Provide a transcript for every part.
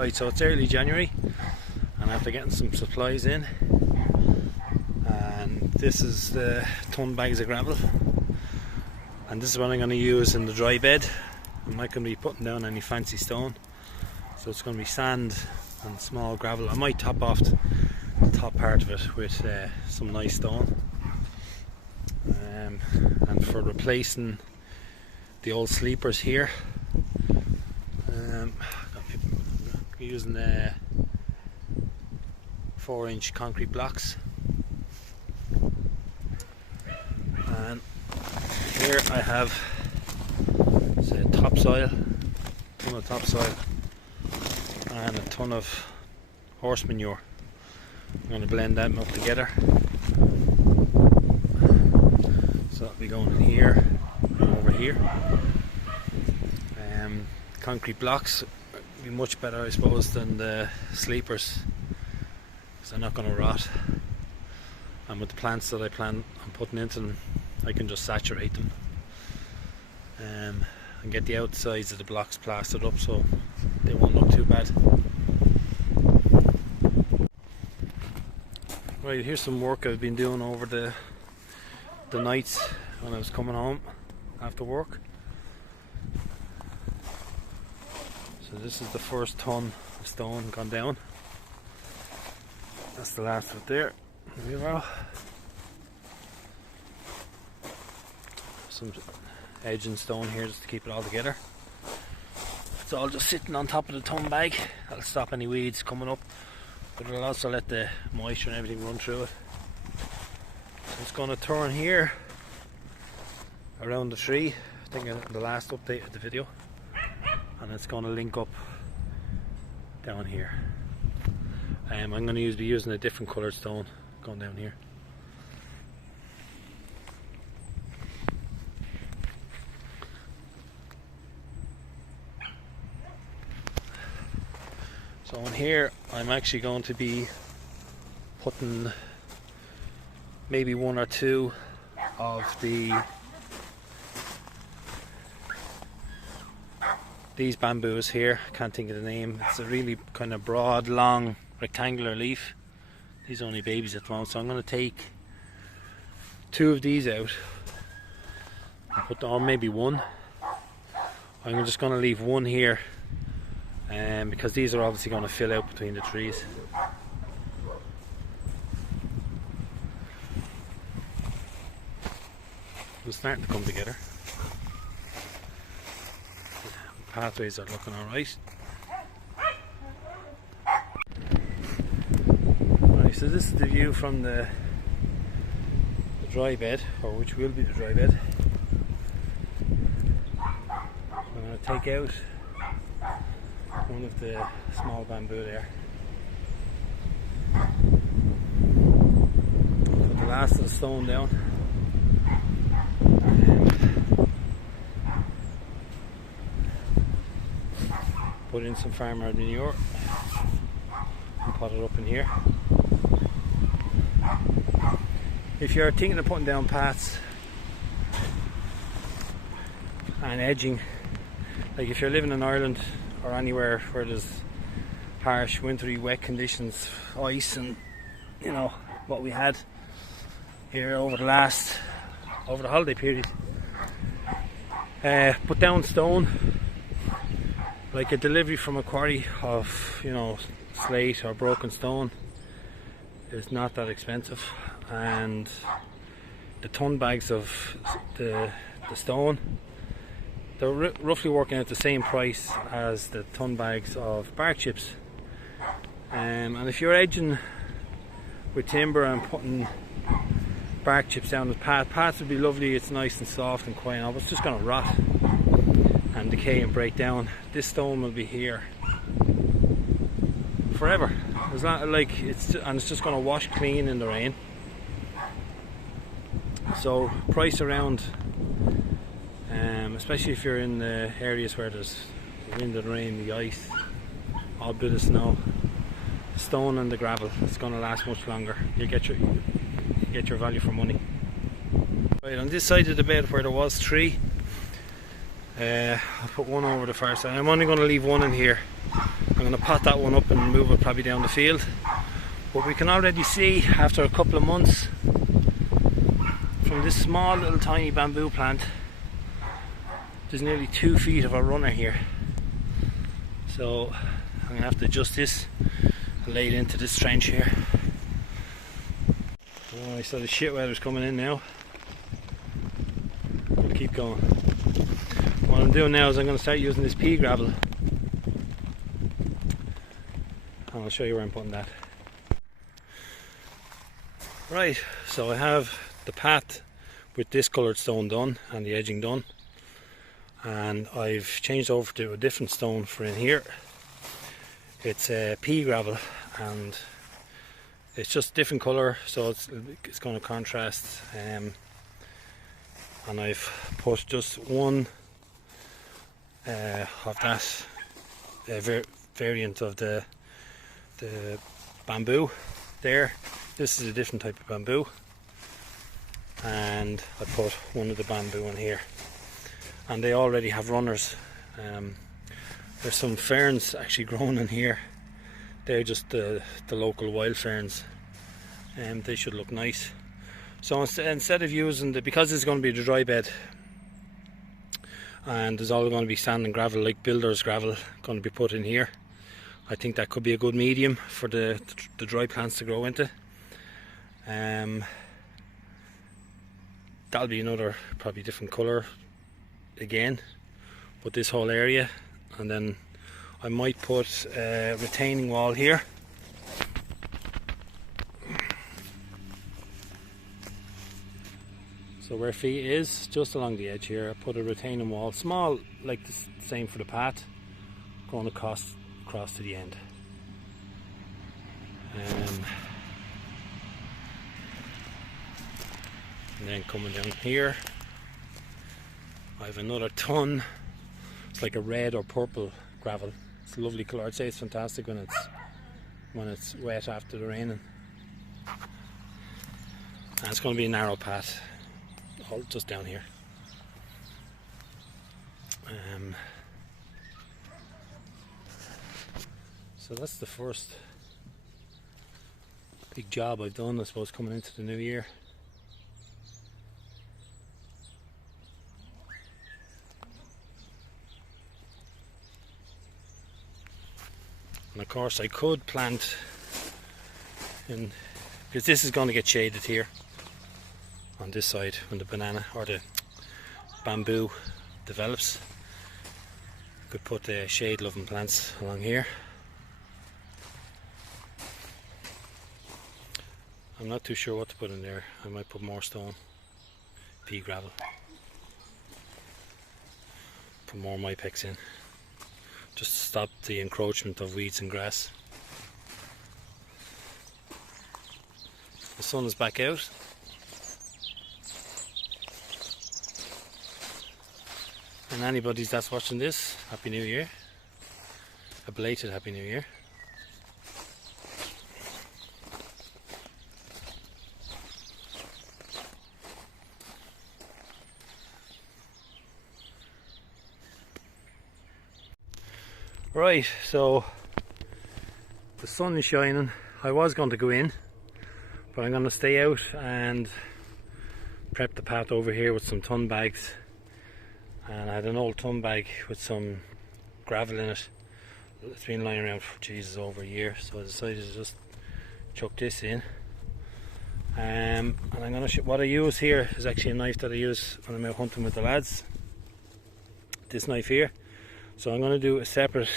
Right, so it's early January and after getting some supplies in, and this is the ton bags of gravel, and this is what I'm going to use in the dry bed. I'm not going to be putting down any fancy stone, so it's going to be sand and small gravel. I might top off the top part of it with some nice stone, and for replacing the old sleepers here, using 4-inch concrete blocks. And here I have topsoil, a ton of topsoil and a ton of horse manure. I'm going to blend them up together, so that'll be going in here and over here. Concrete blocks be much better, I suppose, than the sleepers, because they're not going to rot, and with the plants that I plan on putting into them, I can just saturate them and get the outsides of the blocks plastered up so they won't look too bad. Right, here's some work I've been doing over the nights when I was coming home after work. So this is the first ton of stone gone down. That's the last of it there. There we go. Some edging stone here just to keep it all together. It's all just sitting on top of the ton bag. That'll stop any weeds coming up, but it'll also let the moisture and everything run through it. So it's going to turn here around the tree, I think in the last update of the video, and it's going to link up down here. I'm going to be using a different coloured stone going down here. So in here I'm actually going to be putting maybe one or two of these bamboos here. I can't think of the name. It's a really kind of broad, long, rectangular leaf. These are only babies at the moment, so I'm going to take two of these out and put on maybe one. I'm just going to leave one here, because these are obviously going to fill out between the trees. It's starting to come together. The pathways are looking alright. Right, so this is the view from the dry bed, or which will be the dry bed. I'm going to take out one of the small bamboo there. Put the last of the stone down. Put in some farmer manure and put it up in here. If you're thinking of putting down paths and edging, like if you're living in Ireland or anywhere where there's harsh wintry wet conditions, ice, and you know what we had here over the holiday period, put down stone, like a delivery from a quarry of, you know, slate or broken stone is not that expensive, and the ton bags of the stone, they're roughly working out the same price as the ton bags of bark chips. And if you're edging with timber and putting bark chips down the paths would be lovely. It's nice and soft and quiet, but it's just going to rot and decay and break down. This stone will be here forever. It's not like it's just going to wash clean in the rain. So price around, especially if you're in the areas where there's the wind and rain, the ice, all bit of snow, the stone and the gravel, it's going to last much longer. You get your value for money. Right, on this side of the bed where there was three, I'll put one over the far side. I'm only going to leave one in here I'm going to pot that one up and move it probably down the field. But we can already see after a couple of months from this small little tiny bamboo plant, there's nearly 2 feet of a runner here. So I'm going to have to adjust this and lay it into this trench here. Alright, so the shit weather's coming in now. I'll keep going. What I'm doing now is I'm going to start using this pea gravel. And I'll show you where I'm putting that. Right, so I have the path with this coloured stone done and the edging done. And I've changed over to a different stone for in here. It's pea gravel and it's just different colour, so it's going to contrast. And I've put just one of that variant of the bamboo there. This is a different type of bamboo, and I put one of the bamboo in here, and they already have runners. There's some ferns actually growing in here. They're just the local wild ferns, and they should look nice. So instead of using because it's going to be the dry bed, and there's all going to be sand and gravel, like builder's gravel, going to be put in here. I think that could be a good medium for the dry plants to grow into. That'll be another probably different colour again, but this whole area, and then I might put a retaining wall here. So where feet is, just along the edge here, I put a retaining wall, small, like the same for the path, going across to the end. And then coming down here, I have another ton. It's like a red or purple gravel. It's a lovely colour. I'd say it's fantastic when it's wet after the raining. And it's going to be a narrow path, all just down here. So that's the first big job I've done, I suppose, coming into the new year. And of course I could plant in, because this is going to get shaded here on this side when the banana or the bamboo develops. Could put the shade loving plants along here. I'm not too sure what to put in there. I might put more stone, pea gravel, put more Mypex in, just to stop the encroachment of weeds and grass. The sun is back out. And anybody that's watching this, Happy New Year. A belated Happy New Year. Right, so the sun is shining. I was going to go in, but I'm going to stay out and prep the path over here with some ton bags. And I had an old ton bag with some gravel in it. It's been lying around for Jesus over a year, so I decided to just chuck this in. And I'm going to what I use here is actually a knife that I use when I'm out hunting with the lads. This knife here. So I'm going to do a separate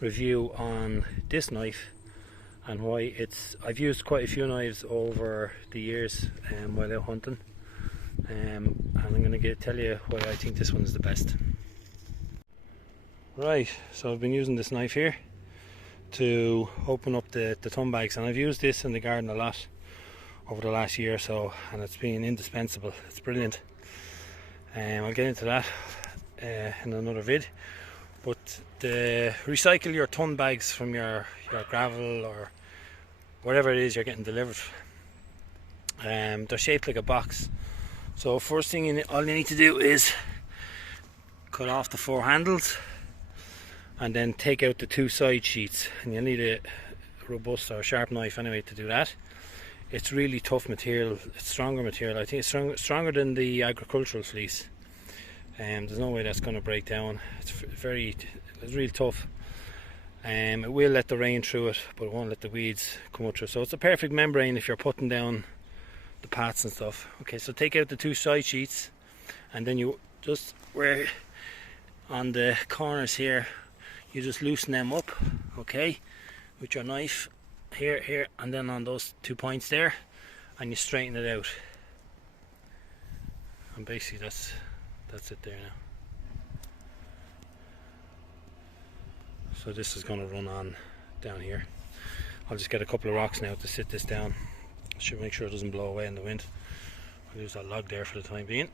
review on this knife and why I've used quite a few knives over the years while out hunting, and I'm going to tell you why I think this one is the best. Right, so I've been using this knife here to open up the ton bags, and I've used this in the garden a lot over the last year or so, and it's been indispensable. It's brilliant. I'll get into that in another vid, but recycle your ton bags from your gravel or whatever it is you're getting delivered. They're shaped like a box, so first thing all you need to do is cut off the 4 handles and then take out the two side sheets, and you'll need a robust or sharp knife anyway to do that. It's really tough material, it's stronger material. I think it's stronger than the agricultural fleece. There's no way that's going to break down. It's really tough. It will let the rain through it, but it won't let the weeds come up through. So it's a perfect membrane if you're putting down the pats and stuff. Okay, so take out the two side sheets, and then you just, where on the corners here, you just loosen them up, okay, with your knife here, and then on those 2 points there, and you straighten it out. And basically that's it there now. So this is going to run on down here. I'll just get a couple of rocks now to sit this down. Should make sure it doesn't blow away in the wind. I'll use that log there for the time being.